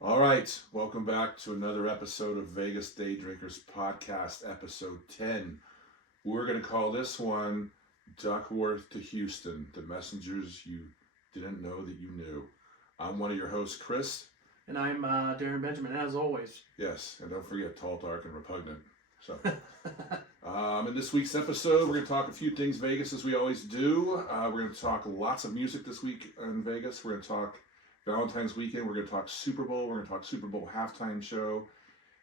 All right, welcome back to another episode of Vegas Day Drinkers Podcast, episode 10. We're going to call this one Duckworth to Hewson, the messengers you didn't know that you knew. I'm one of your hosts, Chris. And I'm Darren Benjamin, as always. Yes, and don't forget tall, dark, and repugnant. So, in this week's episode, we're going to talk a few things Vegas, as we always do. We're going to talk lots of music this week in Vegas. We're going to talk Valentine's weekend. We're going to talk Super Bowl. We're going to talk Super Bowl halftime show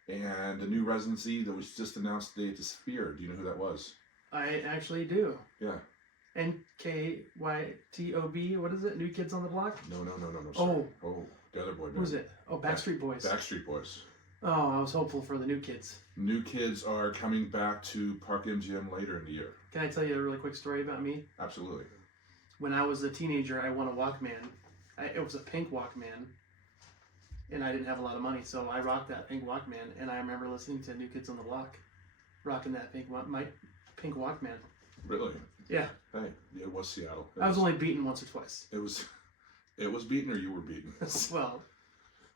and a new residency that was just announced today at the Sphere. Do you know who that was? I actually do. Yeah. NKYTOB, what is it? New Kids on the Block? No. Oh. The other boy. Who's it? Oh, Backstreet Boys. Backstreet Boys. Oh, I was hopeful for the New Kids. New Kids are coming back to Park MGM later in the year. Can I tell you a really quick story about me? Absolutely. When I was a teenager, I won a Walkman. It was a pink Walkman, and I didn't have a lot of money, so I rocked that pink Walkman, and I remember listening to New Kids on the Block, rocking that pink Walkman. Really? Yeah. Hey, it was Seattle. I was only beaten once or twice. It was beaten, or you were beaten? Well.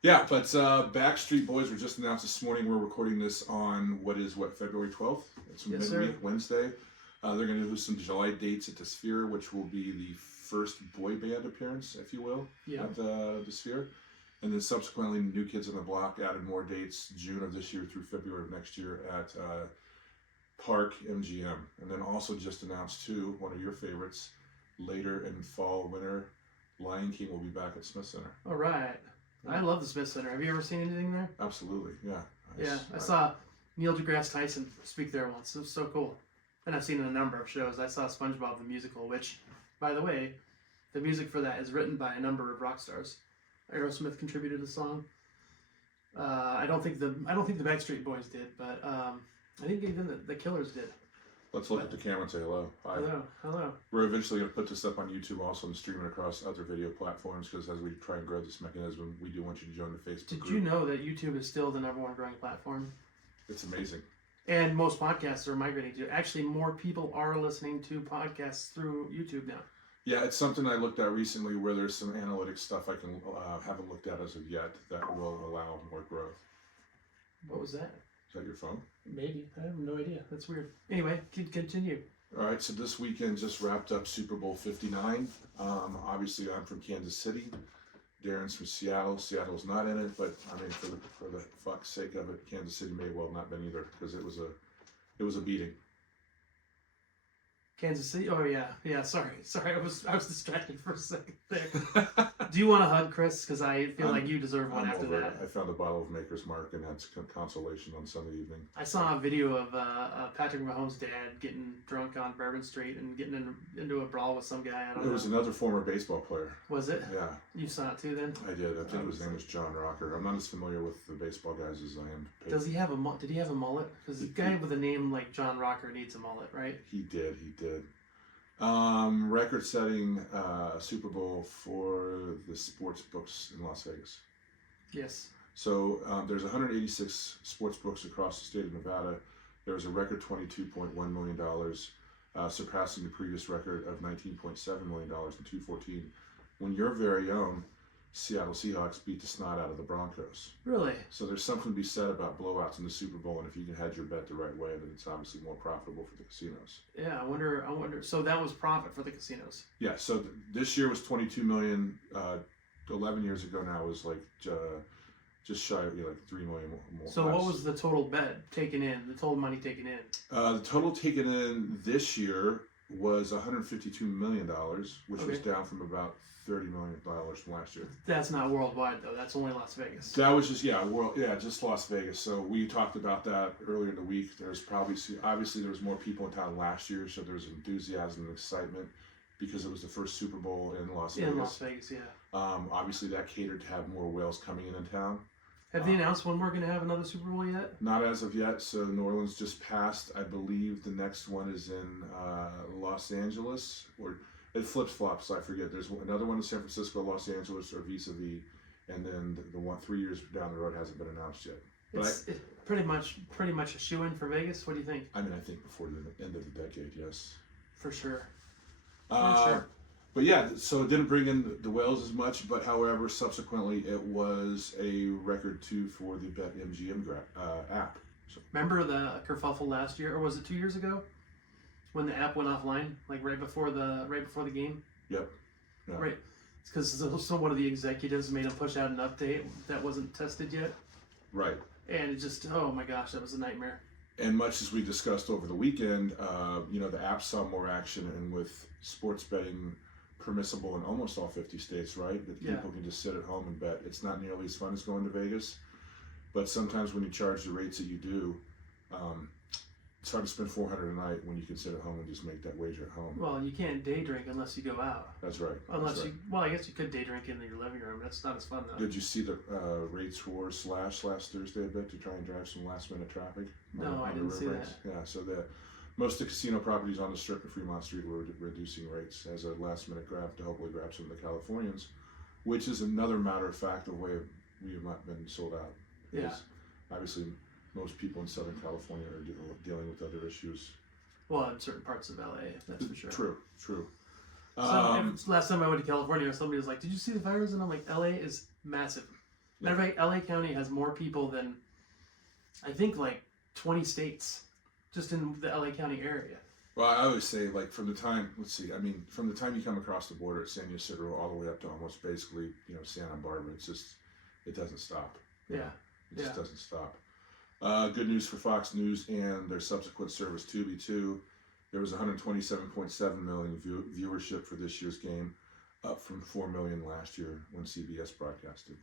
Yeah, but Backstreet Boys were just announced this morning. We're recording this on February 12th? It's Yes, midweek, sir. Wednesday. They're going to do some July dates at the Sphere, which will be the first boy band appearance, if you will, Yeah. at the Sphere. And then subsequently, New Kids on the Block added more dates, June of this year through February of next year at Park MGM. And then also just announced, too, one of your favorites, later in fall, winter, Lion King will be back at Smith Center. All right. I love the Smith Center. Have you ever seen anything there? Absolutely, yeah. I saw Neil deGrasse Tyson speak there once. It was so cool. And I've seen a number of shows. I saw SpongeBob the Musical, which, by the way, the music for that is written by a number of rock stars. Aerosmith contributed a song. I don't think the Backstreet Boys did, but I think even the Killers did. Let's look at the camera and say hello. Hi. Hello. We're eventually going to put this up on YouTube also and stream it across other video platforms because as we try and grow this mechanism, we do want you to join the Facebook Did group. you know that YouTube is still the #1 growing platform? It's amazing. And most podcasts are migrating to. Actually, more people are listening to podcasts through YouTube now. Yeah, it's something I looked at recently where there's some analytics stuff I can haven't looked at as of yet that will allow more growth. What was that? Is that your phone? Maybe. I have no idea. That's weird. Anyway, continue. All right, so this weekend just wrapped up Super Bowl 59. Obviously, I'm from Kansas City. Darren's from Seattle. Seattle's not in it, but I mean, for the fuck's sake of it, Kansas City may well not been either because it was a beating. Kansas City. Oh yeah. Sorry. I was distracted for a second there. Do you want a hug, Chris? Because I feel like you deserve one after that. I found a bottle of Maker's Mark and had some consolation on Sunday evening. I saw a video of Patrick Mahomes' dad getting drunk on Bourbon Street and getting into a brawl with some guy. I don't know. It was another former baseball player. Was it? Yeah. You saw it too then? I did. I think his name was John Rocker. I'm not as familiar with the baseball guys as I am. Does he have a Did he have a mullet? Because a guy with a name like John Rocker needs a mullet, right? He did. Record-setting Super Bowl for the sports books in Las Vegas. Yes. So there's 186 sports books across the state of Nevada. There was a record $22.1 million, surpassing the previous record of $19.7 million in 2014. When your very own Seattle Seahawks beat the snot out of the Broncos. Really? So there's something to be said about blowouts in the Super Bowl, and if you can hedge your bet the right way, then it's obviously more profitable for the casinos. Yeah, I wonder. So that was profit for the casinos. Yeah. So this year was 22 million. 11 years ago now was like just shy of like 3 million more. So what was the total bet taken in? The total money taken in? The total taken in this year was $152 million, which was down from about $30 million from last year. That's not worldwide though. That's only Las Vegas. That was just just Las Vegas. So we talked about that earlier in the week. There's obviously there was more people in town last year, so there was enthusiasm and excitement because it was the first Super Bowl in Las Vegas. In Las Vegas, yeah. Obviously that catered to have more whales coming in town. Have they announced when we're going to have another Super Bowl yet? Not as of yet. So New Orleans just passed. I believe the next one is in Los Angeles, or it flips-flops. I forget. There's another one in San Francisco, Los Angeles, or vis-a-vis, and then the one 3 years down the road hasn't been announced yet. But It's pretty much a shoe-in for Vegas. What do you think? I mean, I think before the end of the decade, yes. For sure. Sure. But yeah, so it didn't bring in the whales as much, but however, subsequently it was a record too for the Bet MGM app. So, Remember the kerfuffle last year, or was it 2 years ago, when the app went offline, like right before the game? yep. Yeah. Right. It's because one of the executives made him push out an update that wasn't tested yet, Right. and it just, oh my gosh, that was a nightmare. And much as we discussed over the weekend, the app saw more action, and with sports betting permissible in almost all 50 states, right? That people can just sit at home and bet. It's not nearly as fun as going to Vegas, but sometimes when you charge the rates that you do, it's hard to spend $400 a night when you can sit at home and just make that wager at home. Well, you can't day drink unless you go out. That's right. Well, I guess you could day drink in your living room. That's not as fun though. Did you see the rates war slash last Thursday a bit to try and drive some last minute traffic? No, I didn't see that. Yeah, so most of the casino properties on the Strip and Fremont Street were reducing rates as a last minute grab to hopefully grab some of the Californians, which is another matter of fact of way we have not been sold out. Yeah. Obviously, most people in Southern California are dealing with other issues. Well, in certain parts of LA, that's for sure. True. Last time I went to California, somebody was like, "Did you see the fires?" And I'm like, "LA is massive." Matter of fact, LA County has more people than I think like 20 states, just in the LA County area. Well, I always say, like, from the time you come across the border at San Ysidro all the way up to almost basically, Santa Barbara, it doesn't stop. Yeah. It just doesn't stop. Good news for Fox News and their subsequent service, Tubi, too. There was 127.7 million viewership for this year's game, up from 4 million last year when CBS broadcasted.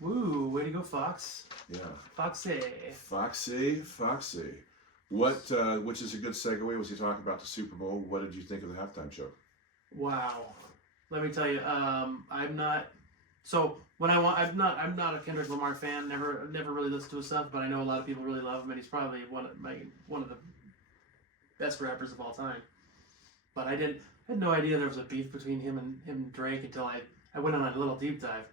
Woo, way to go, Fox. Yeah. Foxy. Which is a good segue, was he talking about the Super Bowl. What did you think of the halftime show? Wow. Let me tell you, I'm not a Kendrick Lamar fan. Never really listened to his stuff, but I know a lot of people really love him, and he's probably one of the best rappers of all time. But I had no idea there was a beef between him and Drake until I went on a little deep dive,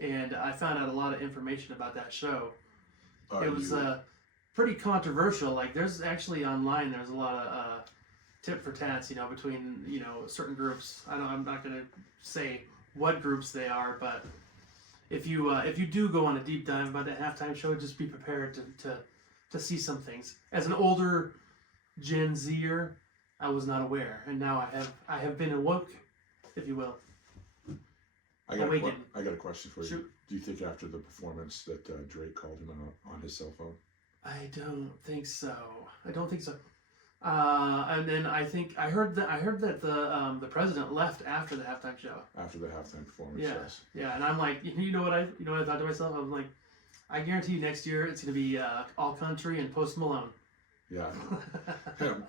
and I found out a lot of information about that show. It was pretty controversial. Like, there's actually online, there's a lot of tit for tats, between certain groups. I'm not gonna say what groups they are, but if you do go on a deep dive about that halftime show, just be prepared to see some things. As an older Gen Zer, I was not aware, and now I have been awoke, if you will. I got a question for you. Shoot. Do you think after the performance that Drake called him on his cell phone? I don't think so. And then I heard that the president left after the halftime show. After the halftime performance, Yeah, yes. yeah. And I'm like, you know what I thought to myself? I was like, I guarantee you next year it's gonna be all country and Post Malone. Yeah,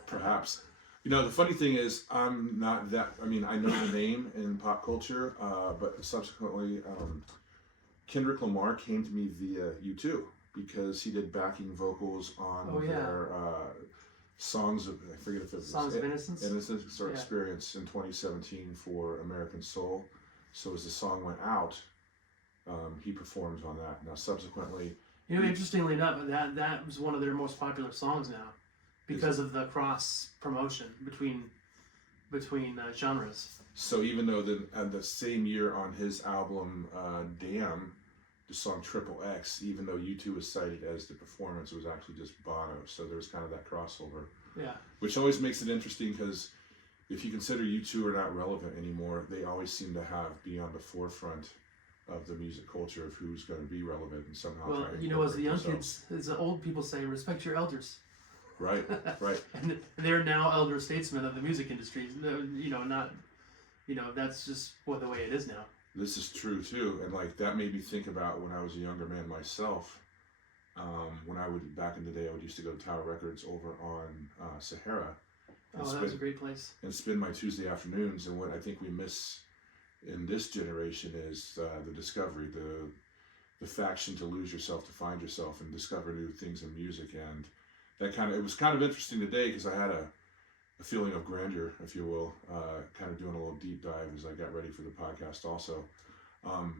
perhaps. The funny thing is, I'm not that. I mean, I know the name in pop culture, but subsequently, Kendrick Lamar came to me via U2 because he did backing vocals on their songs of, I forget if it was Songs of Innocence. Innocence or Experience in 2017 for American Soul. So as the song went out, he performed on that. Now, subsequently, interestingly enough, that was one of their most popular songs now, because of the cross promotion between genres. So even though the same year on his album Damn, the song Triple X, even though U2 was cited as the performance, it was actually just Bono. So there was kind of that crossover. Yeah. Which always makes it interesting because if you consider U2 are not relevant anymore, they always seem to be on the forefront of the music culture of who's going to be relevant and somehow. Well, as the young kids, as the old people say, respect your elders. Right. And they're now elder statesmen of the music industry. That's just the way it is now. This is true too, and that made me think about when I was a younger man myself. When back in the day, I used to go to Tower Records over on Sahara. That was a great place. And spend my Tuesday afternoons. And what I think we miss in this generation is the discovery, the faction to lose yourself, to find yourself, and discover new things in music. And it was kind of interesting today because I had a feeling of grandeur, if you will, kind of doing a little deep dive as I got ready for the podcast also.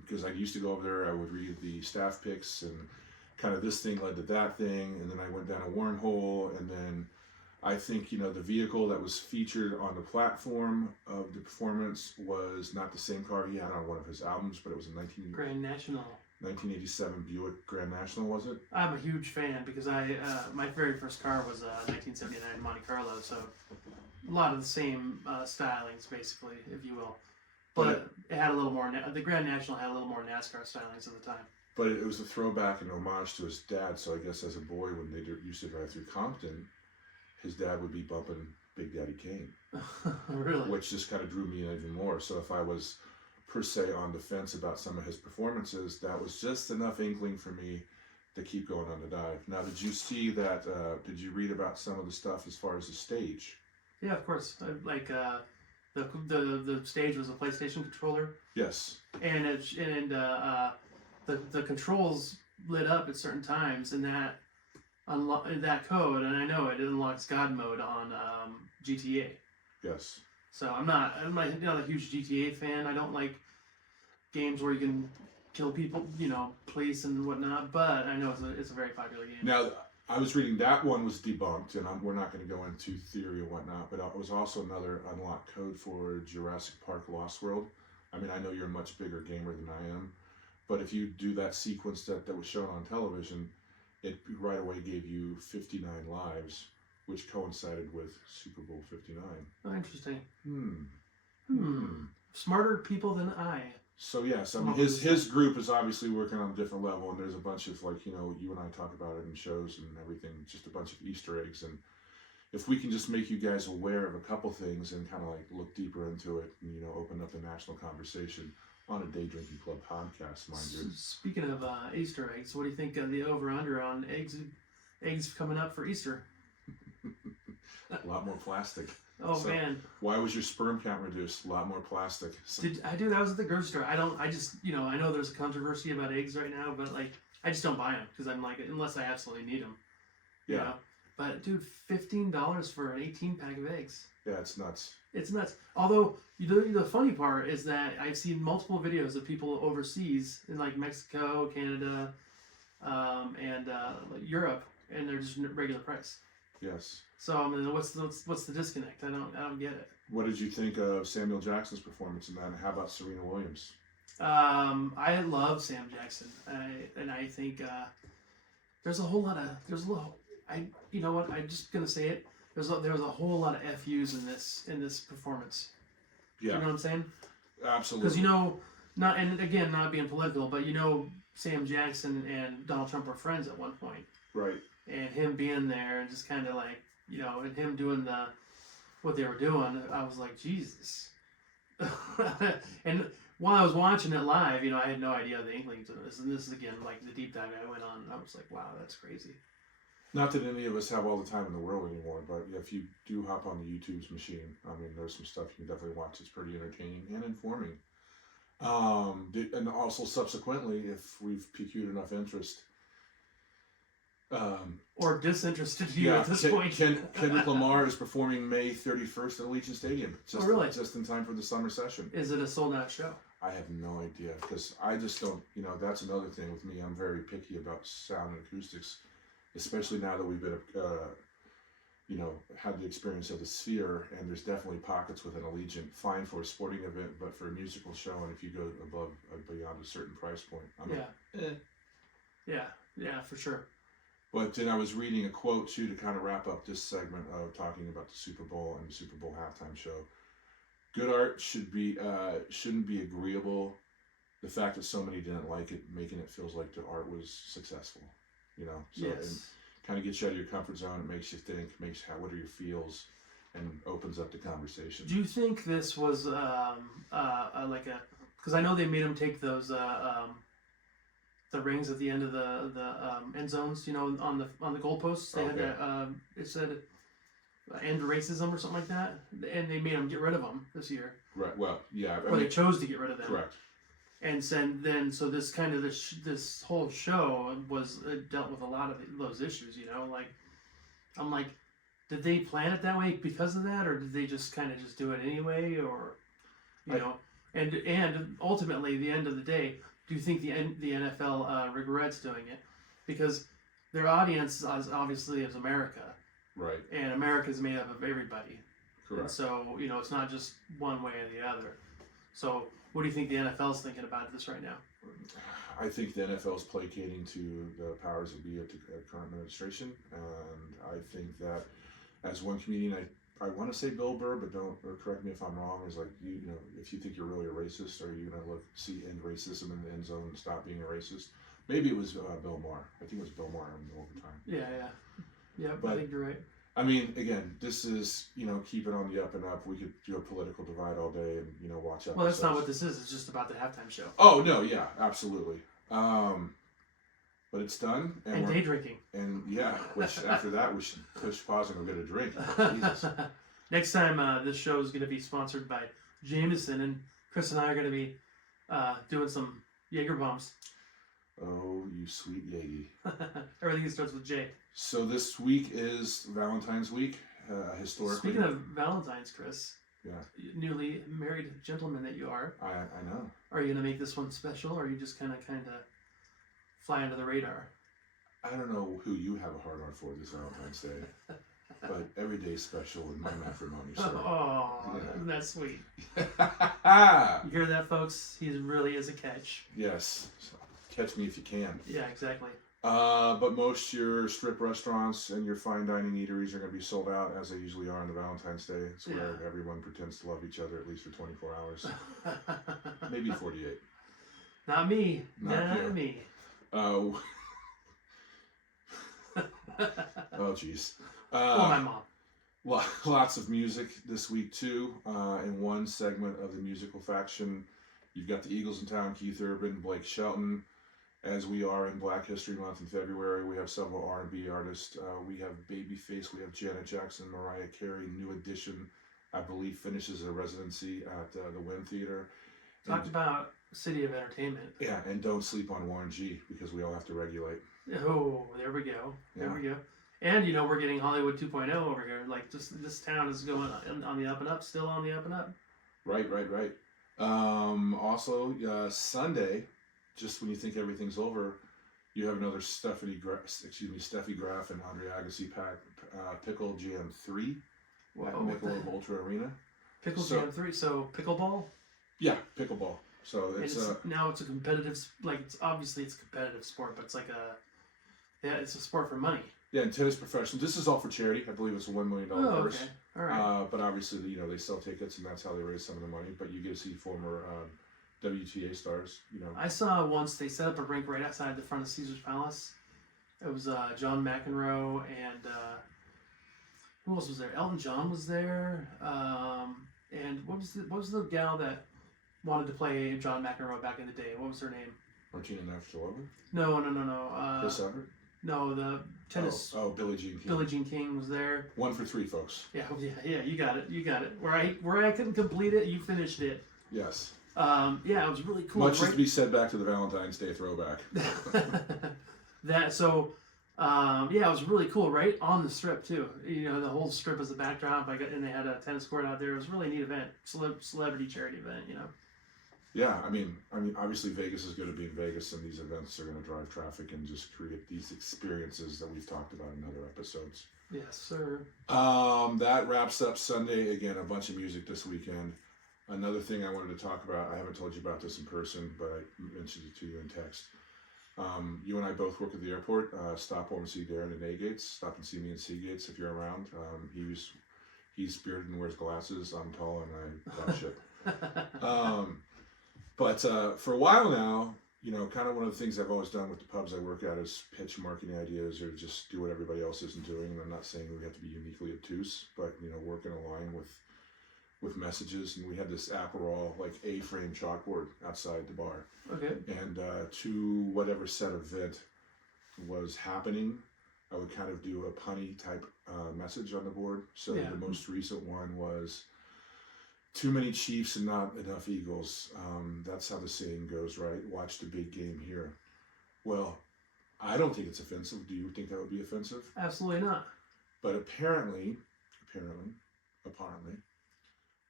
Because I used to go over there, I would read the staff picks and kind of this thing led to that thing, and then I went down a wormhole, and then I think, the vehicle that was featured on the platform of the performance was not the same car he had on one of his albums, but it was a Grand National. 1987 Buick Grand National, was it? I'm a huge fan because my very first car was a 1979 Monte Carlo, so a lot of the same stylings, basically, if you will. But it had a little more. The Grand National had a little more NASCAR stylings at the time. But it was a throwback and homage to his dad. So I guess as a boy, when they used to drive through Compton, his dad would be bumping Big Daddy Kane. Really? Which just kind of drew me in even more. So if I was per se on the fence about some of his performances, that was just enough inkling for me to keep going on the dive. Now, did you see that? Did you read about some of the stuff as far as the stage? Yeah, of course. The stage was a PlayStation controller. Yes. And the controls lit up at certain times, and that code, and I know it unlocks God mode on GTA. Yes. So I'm not a huge GTA fan. I don't like games where you can kill people, police and whatnot. But I know it's a very popular game. Now, I was reading that one was debunked, and we're not going to go into theory and whatnot. But it was also another unlocked code for Jurassic Park Lost World. I mean, I know you're a much bigger gamer than I am, but if you do that sequence that was shown on television, it right away gave you 59 lives, which coincided with Super Bowl 59. Oh, interesting. Smarter people than I. So yes, I mean his group is obviously working on a different level, and there's a bunch of you and I talk about it in shows and everything, just a bunch of Easter eggs, and if we can just make you guys aware of a couple things and kind of look deeper into it, and open up the national conversation on a Day Drinking Club podcast, mind you. Speaking of Easter eggs, what do you think of the over/under on eggs coming up for Easter? A lot more plastic. Oh man! Why was your sperm count reduced? A lot more plastic. I was at the grocery store. I know there's a controversy about eggs right now, but I just don't buy them because I'm unless I absolutely need them. Yeah. But dude, $15 for an 18-pack of eggs. Yeah, it's nuts. It's nuts. Although the funny part is that I've seen multiple videos of people overseas in Mexico, Canada, and Europe, and they're just regular price. Yes. So I mean, what's the disconnect? I don't get it. What did you think of Samuel Jackson's performance in that? And how about Serena Williams? I love Sam Jackson, and I think there's a lot. You know what? I'm just gonna say it. There was a whole lot of FUs in this performance. Yeah. You know what I'm saying? Absolutely. Because not being political, but Sam Jackson and Donald Trump were friends at one point. Right. And him being there and just kind of and him doing what they were doing, I was like, Jesus. And while I was watching it live, I had no idea the inklings of this. And this is again the deep dive I went on. I was like, wow, that's crazy. Not that any of us have all the time in the world anymore, but if you do hop on the YouTube's machine, I mean, there's some stuff you can definitely watch. It's pretty entertaining and informing. And also subsequently, if we've piqued enough interest, or disinterested you at this point. Kendrick Lamar is performing May 31st at Allegiant Stadium. Really? Just in time for the summer session. Is it a sold out show? I have no idea, because I just don't, that's another thing with me. I'm very picky about sound and acoustics, especially now that we've been, had the experience of the Sphere, and there's definitely pockets within Allegiant, fine for a sporting event, but for a musical show, and if you go above, beyond a certain price point, Yeah, for sure. But then I was reading a quote too to kind of wrap up this segment of talking about the Super Bowl and the Super Bowl halftime show. Good art shouldn't be agreeable. The fact that so many didn't like it, making it feels like the art was successful. So yes. It kind of gets you out of your comfort zone. It makes you think, what are your feels, and opens up the conversation. Do you think this was because I know they made them take those the rings at the end of the end zones, on the goalposts. They had that. It said end racism or something like that, and they made them get rid of them this year. Right. Well, yeah. They chose to get rid of them. Correct. And so this kind of this whole show was dealt with a lot of those issues. I'm like, did they plan it that way because of that, or did they just kind of just do it anyway, or and ultimately, at the end of the day, do you think the NFL regrets doing it? Because their audience obviously is America, Right. And America's made up of everybody. Correct. And so, it's not just one way or the other. So, what do you think the NFL's thinking about this right now? I think the NFL is placating to the powers that be at the current administration, and I think that as one comedian, I want to say Bill Burr, but correct me if I'm wrong. Is like if you think you're really a racist, are you gonna see end racism in the end zone and stop being a racist? Maybe it was Bill Maher. I think it was Bill Maher in the overtime. Yeah. But, I think you're right. I mean, again, this is, keep it on the up and up. We could do a political divide all day and, watch out. Well, that's not what this is. It's just about the halftime show. Oh, no, yeah, absolutely. But it's done. And day drinking. And, which after that, we should push pause and go get a drink. Jesus. Next time, this show is going to be sponsored by Jameson, and Chris and I are going to be doing some Jaeger bombs. Oh, you sweet Yagi. Everything starts with J. So this week is Valentine's week, historically. Speaking of Valentine's, Chris. Yeah. Newly married gentleman that you are. I know. Are you going to make this one special, or are you just kind of fly under the radar? I don't know who you have a hard on for this Valentine's Day, but every day is special in my matrimony. So. Oh, isn't that sweet? Yeah. You hear that, folks? He really is a catch. Yes. So, catch me if you can. Yeah, exactly. But most your strip restaurants and your fine dining eateries are going to be sold out, as they usually are on the Valentine's Day. It's where everyone pretends to love each other at least for 24 hours. Maybe 48. Not me. Not me. Oh, jeez. My mom. Lots of music this week, too. In one segment of the musical faction, you've got the Eagles in town, Keith Urban, Blake Shelton. As we are in Black History Month in February, we have several R&B artists. We have Babyface, we have Janet Jackson, Mariah Carey, New Edition, I believe, finishes a residency at the Wynn Theater. Talk about City of Entertainment. Yeah, and don't sleep on Warren G, because we all have to regulate. Oh, there we go. There we go. And, we're getting Hollywood 2.0 over here. Like, just this town is going on the up and up, still on the up and up. Right. Also, Sunday, just when you think everything's over, you have another Steffi Graf and Andre Agassi Pickle Jam 3 at Michelob Ultra Arena. Pickle Jam 3, so pickleball? Yeah, pickleball. So now it's a competitive, it's obviously it's a competitive sport, but it's like it's a sport for money. Yeah, and tennis professional. This is all for charity. I believe it's a $1 million purse. Okay. All right. But obviously, they sell tickets, and that's how they raise some of the money. But you get to see former WTA stars. I saw once they set up a rink right outside the front of Caesar's Palace. It was John McEnroe and who else was there? Elton John was there. And what was the gal that wanted to play John McEnroe back in the day? What was her name? Martina Navratilova? No. Chris Everett? No, the tennis. Oh, Billie Jean King. Billie Jean King was there. 1 for 3, folks. Yeah, you got it. Where I couldn't complete it, you finished it. Yes. It was really cool. Much is to be said back to the Valentine's Day throwback. It was really cool, right on the strip too. The whole strip is the backdrop. And they had a tennis court out there. It was a really neat event, celebrity charity event. Yeah, I mean, obviously Vegas is going to be in Vegas, and these events are going to drive traffic and just create these experiences that we've talked about in other episodes. Yes, sir. That wraps up Sunday. Again, a bunch of music this weekend. Another thing I wanted to talk about, I haven't told you about this in person, but I mentioned it to you in text. You and I both work at the airport. Stop over and see Darren at A-Gates. Stop and see me in C-Gates if you're around. He's bearded and wears glasses. I'm tall and I talk shit. But for a while now, kind of one of the things I've always done with the pubs I work at is pitch marketing ideas or just do what everybody else isn't doing. And I'm not saying we have to be uniquely obtuse, but, work in a line with messages. And we had this Aperol, A-frame chalkboard outside the bar. Okay. And to whatever set event was happening, I would kind of do a punny type message on the board. So the most recent one was, too many Chiefs and not enough Eagles. That's how the saying goes, right? Watch the big game here. Well, I don't think it's offensive. Do you think that would be offensive? Absolutely not. But apparently,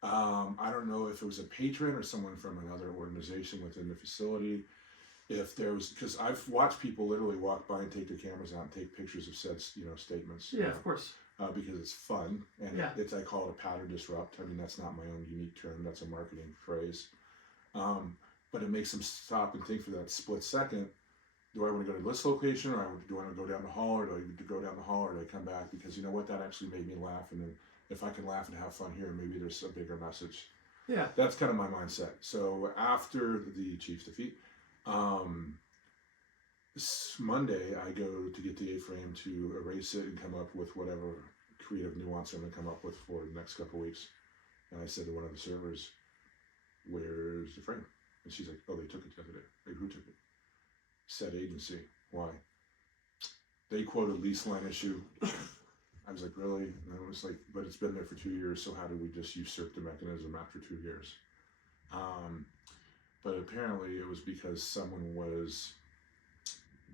I don't know if it was a patron or someone from another organization within the facility. If there was, because I've watched people literally walk by and take their cameras out and take pictures of said, statements. Yeah, of course. because it's fun, and Yeah. I call it a pattern disrupt. I mean, that's not my own unique term. That's a marketing phrase. But it makes them stop and think for that split second. Do I want to go to this location, or do I want to go down the hall, or do I go down the hall, or do I come back? Because you know what? That actually made me laugh, and then if I can laugh and have fun here, maybe there's a bigger message. Yeah. That's kind of my mindset. So after the Chiefs defeat, Monday I go to get the A-frame to erase it and come up with whatever creative nuance I'm going to come up with for the next couple weeks. And I said to one of the servers, "Where's the frame?" And she's like, "Oh, they took it the other day." Like, "Who took it?" Said agency. Why? They quoted lease line issue. I was like, really? And I was like, but it's been there for 2 years, so how did we just usurp the mechanism after 2 years? But apparently it was because someone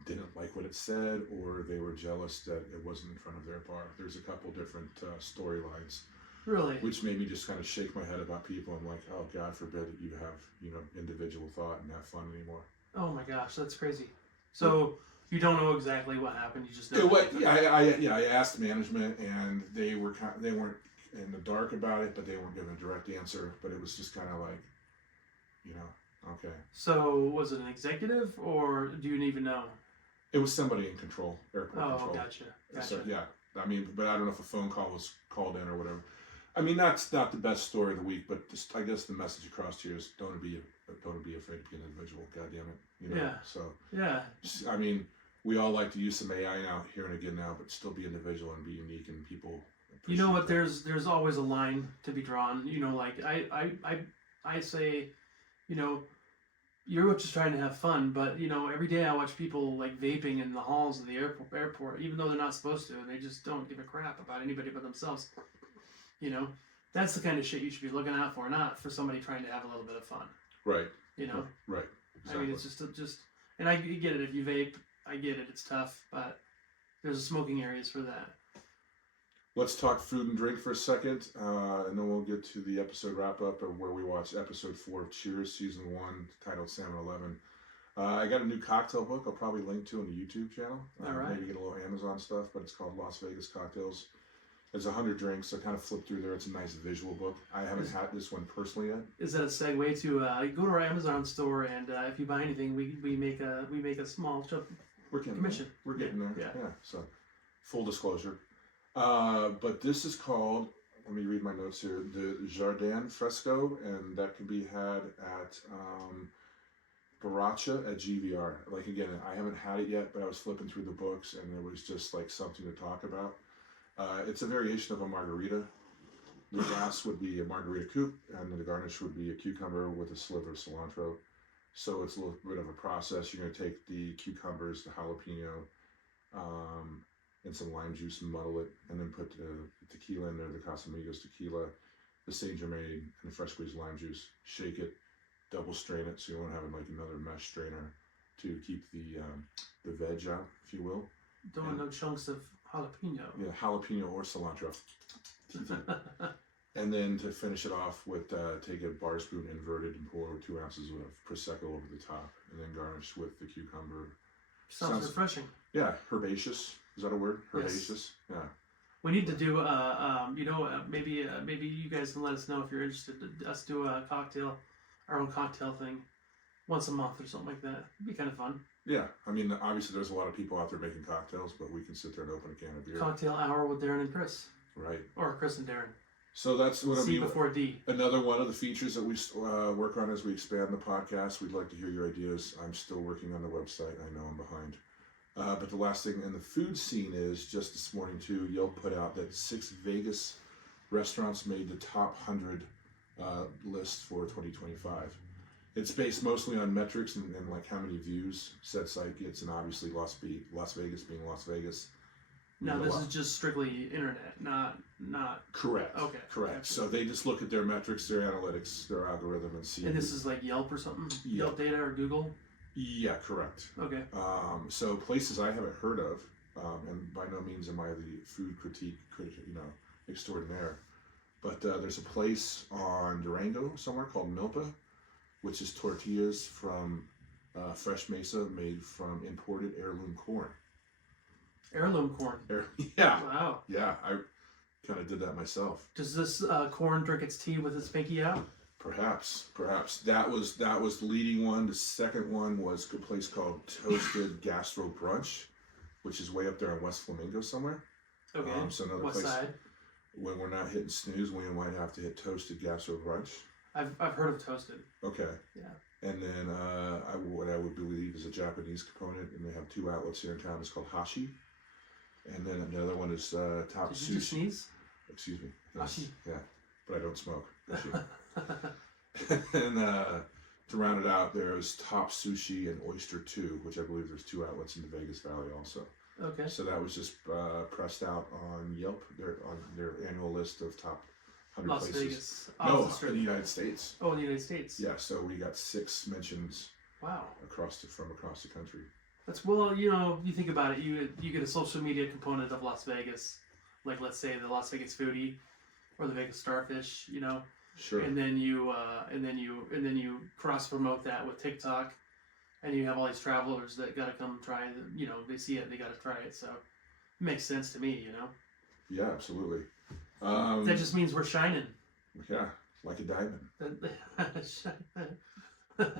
didn't like what it said, or they were jealous that it wasn't in front of their bar. There's a couple different storylines. Really? Which made me just kind of shake my head about people. I'm like, oh, God forbid that you have, individual thought and have fun anymore. Oh my gosh, that's crazy. So you don't know exactly what happened. You just know. I asked management, and they weren't in the dark about it, but they weren't giving a direct answer. But it was just kind of like, okay. So was it an executive, or do you even know? It was somebody in control, airport control. Oh, gotcha. So yeah, I mean, but I don't know if a phone call was called in or whatever. I mean, that's not the best story of the week, but just, I guess the message across here is don't be afraid to be an individual. God damn it, Yeah. So yeah, I mean, we all like to use some AI now, here and again now, but still be individual and be unique, and people. You know what? That. There's always a line to be drawn. Like I say, you're just trying to have fun, but every day I watch people like vaping in the halls of the airport, even though they're not supposed to, and they just don't give a crap about anybody but themselves. That's the kind of shit you should be looking out for, not for somebody trying to have a little bit of fun. Right. Right. Exactly. I mean, it's just, and I get it. If you vape, I get it. It's tough, but there's smoking areas for that. Let's talk food and drink for a second, and then we'll get to the episode wrap-up of where we watched episode 4 of Cheers, season 1, titled Salmon 11. I got a new cocktail book I'll probably link to on the YouTube channel. All right. Maybe get a little Amazon stuff, but it's called Las Vegas Cocktails. There's 100 drinks, so I kind of flipped through there. It's a nice visual book. I haven't had this one personally yet. Is that a segue to go to our Amazon store, and if you buy anything, we make a small commission. We're getting there. Yeah. So, full disclosure. But this is called, let me read my notes here, the Jardin Fresco, and that can be had at Baracha at GVR. Like, again, I haven't had it yet, but I was flipping through the books, and it was just like something to talk about. It's a variation of a margarita. The glass would be a margarita coupe, and the garnish would be a cucumber with a sliver of cilantro. So it's a little bit of a process. You're going to take the cucumbers, the jalapeno, and some lime juice, and muddle it, and then put the tequila in there, the Casamigos tequila, the Saint Germain, and the fresh squeezed lime juice. Shake it, double strain it, so you won't have like another mesh strainer to keep the veg out, if you will. Don't want no chunks of jalapeno. Yeah, jalapeno or cilantro. And then to finish it off with, take a bar spoon inverted and pour 2 ounces of Prosecco over the top, and then garnish with the cucumber. Sounds refreshing. Yeah, herbaceous. Is that a word? Herbaceous. Yes. Yeah. We need to do maybe you guys can let us know if you're interested. Us do our own cocktail thing, once a month or something like that. It'd be kind of fun. Yeah, I mean, obviously there's a lot of people out there making cocktails, but we can sit there and open a can of beer. Cocktail hour with Darren and Chris. Right. Or Chris and Darren. So that's what C before D. Another one of the features that we work on as we expand the podcast. We'd like to hear your ideas. I'm still working on the website. I know I'm behind. But the last thing in the food scene is, just this morning too, Yelp put out that 6 Vegas restaurants made the top 100 list for 2025. It's based mostly on metrics and like how many views said site gets, and obviously Las Vegas being Las Vegas. Now this is just strictly internet, not. Correct. Okay. Correct. Gotcha. So they just look at their metrics, their analytics, their algorithm, and see. And this is like Yelp or something. Yeah. Yelp data or Google. Yeah, correct. Okay. So places I haven't heard of, and by no means am I the food critique, extraordinaire, but there's a place on Durango somewhere called Milpa, which is tortillas from fresh mesa made from imported heirloom corn. Heirloom corn. Yeah, Wow. yeah. I kind of did that myself. Does this corn drink its tea with its pinky out? Perhaps. That was the leading one. The second one was a place called Toasted GastroBrunch, which is way up there in West Flamingo somewhere. Okay. So another What place. side? When we're not hitting snooze, we might have to hit Toasted GastroBrunch. I've heard of Toasted. Okay. Yeah. And then what I would believe is a Japanese component, and they have 2 outlets here in town. It's called Hachi. And then another one is Top Did Sushi. you just sneeze? Excuse me. Hachi. Yeah, but I don't smoke. And to round it out, there's Top Sushi and Oyster 2, which I believe there's 2 outlets in the Vegas Valley also. Okay. So that was just pressed out on Yelp, on their annual list of top 100 Las places. Vegas. No, in the United States. Oh, in the United States. Yeah, so we got 6 mentions. Wow. From across the country. That's, well, you think about it. You get a social media component of Las Vegas, like let's say the Las Vegas Foodie, or the Vegas Starfish. Sure. And then you cross promote that with TikTok, and you have all these travelers that gotta come try it. They see it, they gotta try it. So it makes sense to me. Yeah, absolutely. That just means we're shining. Yeah, like a diamond.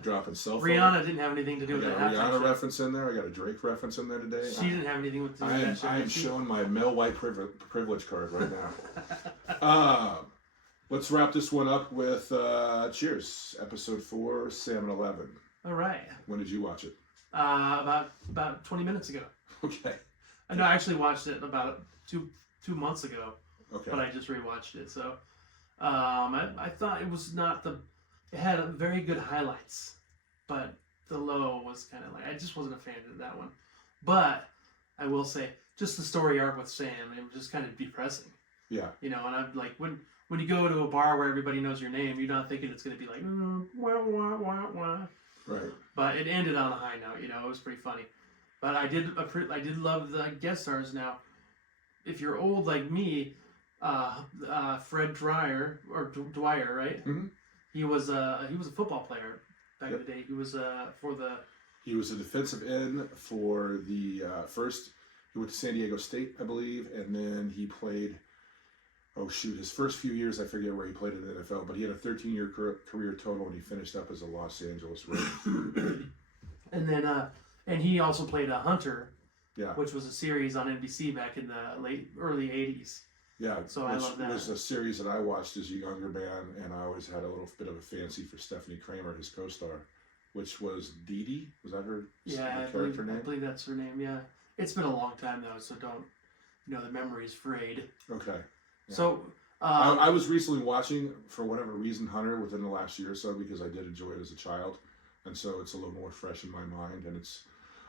Dropping cell phone. Rihanna didn't have anything to do with I that. got a Rihanna reference in there. I got a Drake reference in there today. She didn't have anything with that. I am showing my male white privilege card right now. Let's wrap this one up with Cheers, episode 4, Salmon 11. All right. When did you watch it? About 20 minutes ago. Okay. I know. I actually watched it about two months ago. Okay. But I just rewatched it. So, I thought it was not the. It had very good highlights, but the low was kind of like I just wasn't a fan of that one. But I will say, just the story arc with Sam, it was just kind of depressing. Yeah. And I'm like when you go to a bar where everybody knows your name, you're not thinking it's going to be like wah wah wah wah. Right. But it ended on a high note. It was pretty funny. But I did love the guest stars. Now, if you're old like me, Fred Dwyer, right? Mm-hmm. He was a football player back in the day. He was He was a defensive end for the first. He went to San Diego State, I believe, and then he played. Oh shoot! His first few years, I forget where he played in the NFL, but he had a 13-year career total, and he finished up as a Los Angeles Rams. And then, and he also played a Hunter, Yeah. which was a series on NBC back in the early '80s. Yeah, So I love that. It was a series that I watched as a younger man, and I always had a little bit of a fancy for Stephanie Kramer, his co-star, which was Dee Dee. Was that her character name? I believe that's her name. Yeah, it's been a long time though, so don't. The memory's frayed. Okay. Yeah. So I was recently watching, for whatever reason, Hunter within the last year or so, because I did enjoy it as a child, and so it's a little more fresh in my mind, and it's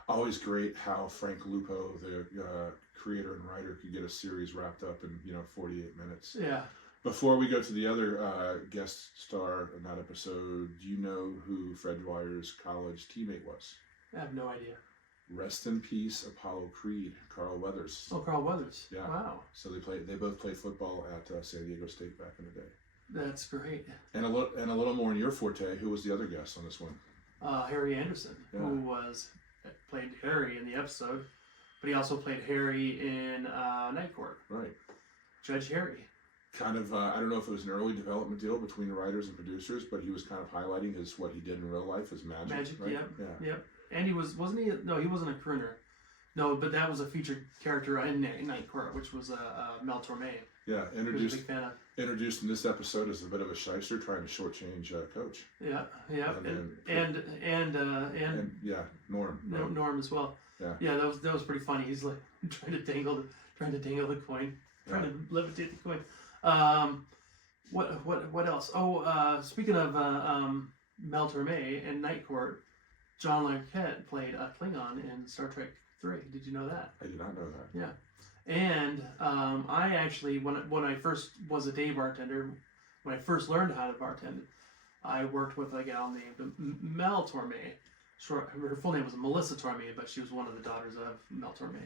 always great how Frank Lupo, the creator and writer, could get a series wrapped up in 48 minutes. Yeah. Before we go to the other guest star in that episode, do you know who Fred Dwyer's college teammate was? I have no idea. Rest in peace, Apollo Creed, Carl Weathers. Oh, Carl Weathers. Yeah. Wow. So they both played football at San Diego State back in the day. That's great. And a little more in your forte. Who was the other guest on this one? Harry Anderson, Yeah. who played Harry in the episode, but he also played Harry in Night Court. Right. Judge Harry. Kind of, I don't know if it was an early development deal between the writers and producers, but he was kind of highlighting what he did in real life as magic. Magic, right? Yep. And he wasn't he? No, he wasn't a crooner. No, but that was a featured character in Night Court, which was Mel Torme. Yeah, He was a big fan of. introduced in this episode as a bit of a shyster trying to shortchange Coach. Yeah, and Norm. Right? Norm as well. Yeah, that was pretty funny. He's like trying to dangle the coin, trying to levitate the coin. What else? Oh, speaking of Mel Torme and Night Court, John Larroquette played a Klingon in Star Trek 3. Did you know that? I did not know that. Yeah. And I actually, when I first was a day bartender, when I first learned how to bartend, I worked with a gal named Mel Torme. Her full name was Melissa Torme, but she was one of the daughters of Mel Torme.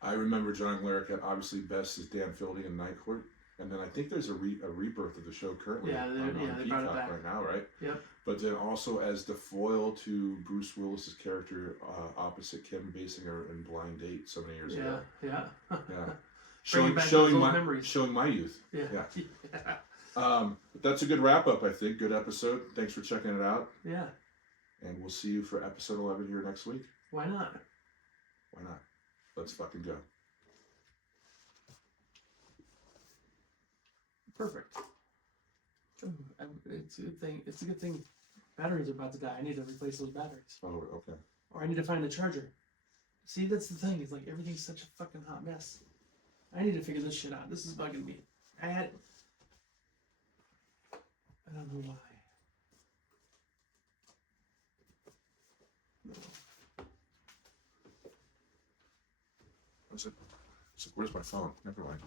I remember John Larroquette obviously best as Dan Fielding in Night Court, and then I think there's a rebirth of the show currently. Yeah, they brought it Peacock back right now, right? Yep. But then also as the foil to Bruce Willis's character opposite Kim Basinger in Blind Date so many years ago. Yeah. Yeah. Bringing back those old memories. Showing my youth. Yeah. But that's a good wrap up, I think. Good episode. Thanks for checking it out. Yeah. And we'll see you for episode 11 here next week. Why not? Why not? Let's fucking go. Perfect. Ooh, it's a good thing. It's a good thing. Batteries are about to die. I need to replace those batteries. Oh, okay. Or I need to find the charger. See, that's the thing. It's like everything's such a fucking hot mess. I need to figure this shit out. This is bugging me. I don't know why. No. Where's my phone? Never mind.